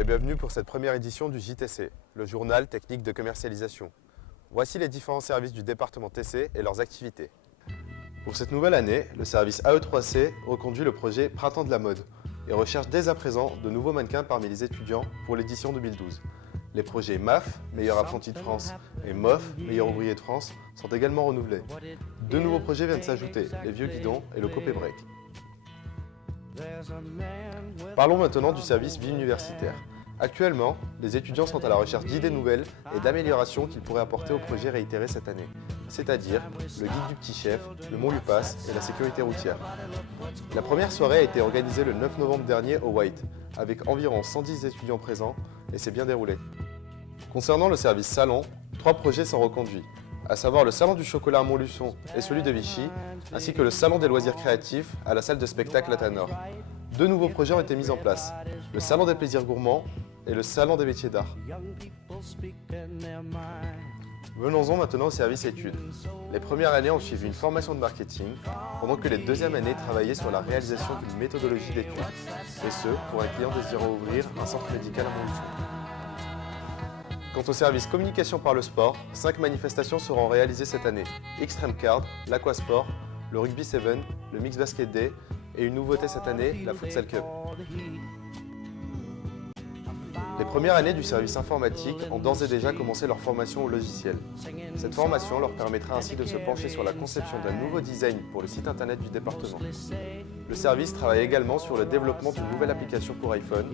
et bienvenue pour cette première édition du JTC, le journal technique de commercialisation. Voici les différents services du département TC et leurs activités. Pour cette nouvelle année, le service AE3C reconduit le projet Printemps de la mode et recherche dès à présent de nouveaux mannequins parmi les étudiants pour l'édition 2012. Les projets MAF, meilleur apprenti de France, et MOF, meilleur ouvrier de France, sont également renouvelés. Deux nouveaux projets viennent s'ajouter, les Vieux Guidons et le Copé Break. Parlons maintenant du service vie universitaire. Actuellement, les étudiants sont à la recherche d'idées nouvelles et d'améliorations qu'ils pourraient apporter au projet réitéré cette année, c'est-à-dire le guide du petit chef, le Mont-Lupas et la sécurité routière. La première soirée a été organisée le 9 novembre dernier au White, avec environ 110 étudiants présents, et s'est bien déroulé. Concernant le service salon, 3 projets sont reconduits, à savoir le salon du chocolat à Montluçon et celui de Vichy, ainsi que le salon des loisirs créatifs à la salle de spectacle Atanor. 2 nouveaux projets ont été mis en place, le salon des plaisirs gourmands et le salon des métiers d'art. Venons-en maintenant au service études. Les premières années ont suivi une formation de marketing, pendant que les deuxièmes années travaillaient sur la réalisation d'une méthodologie d'études, et ce, pour un client désirant ouvrir un centre médical à Montluçon. Quant au service communication par le sport, 5 manifestations seront réalisées cette année. Extreme Card, l'Aquasport, le Rugby 7, le Mix Basket Day et une nouveauté cette année, la Futsal Cup. Les premières années du service informatique ont d'ores et déjà commencé leur formation au logiciel. Cette formation leur permettra ainsi de se pencher sur la conception d'un nouveau design pour le site internet du département. Le service travaille également sur le développement d'une nouvelle application pour iPhone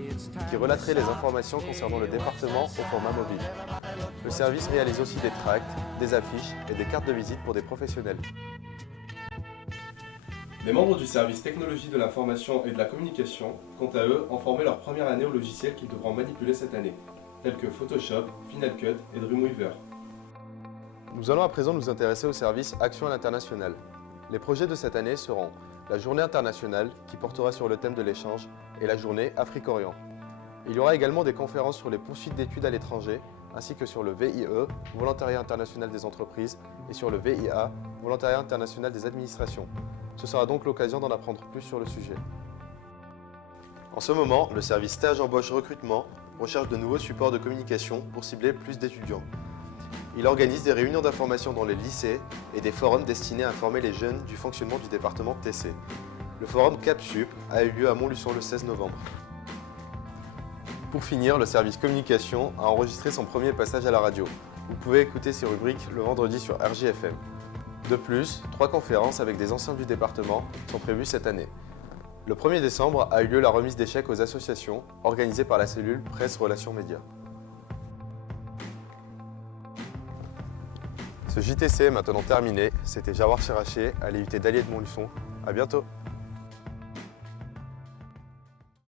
qui relaterait les informations concernant le département au format mobile. Le service réalise aussi des tracts, des affiches et des cartes de visite pour des professionnels. Les membres du service technologie de l'information et de la communication, quant à eux, ont formé leur première année au logiciel qu'ils devront manipuler cette année, tels que Photoshop, Final Cut et Dreamweaver. Nous allons à présent nous intéresser au service Action à l'international. Les projets de cette année seront la Journée internationale, qui portera sur le thème de l'échange, et la Journée Afrique-Orient. Il y aura également des conférences sur les poursuites d'études à l'étranger, ainsi que sur le VIE, Volontariat international des entreprises, et sur le VIA, Volontariat international des administrations. Ce sera donc l'occasion d'en apprendre plus sur le sujet. En ce moment, le service stage embauche recrutement recherche de nouveaux supports de communication pour cibler plus d'étudiants. Il organise des réunions d'information dans les lycées et des forums destinés à informer les jeunes du fonctionnement du département TC. Le forum CapSup a eu lieu à Montluçon le 16 novembre. Pour finir, le service communication a enregistré son premier passage à la radio. Vous pouvez écouter ces rubriques le vendredi sur RJFM. De plus, 3 conférences avec des anciens du département sont prévues cette année. Le 1er décembre a eu lieu la remise des chèques aux associations organisée par la cellule Presse Relations Médias. Ce JTC est maintenant terminé. C'était Jawar Cheraché à l'IUT d'Allier de Montluçon. À bientôt.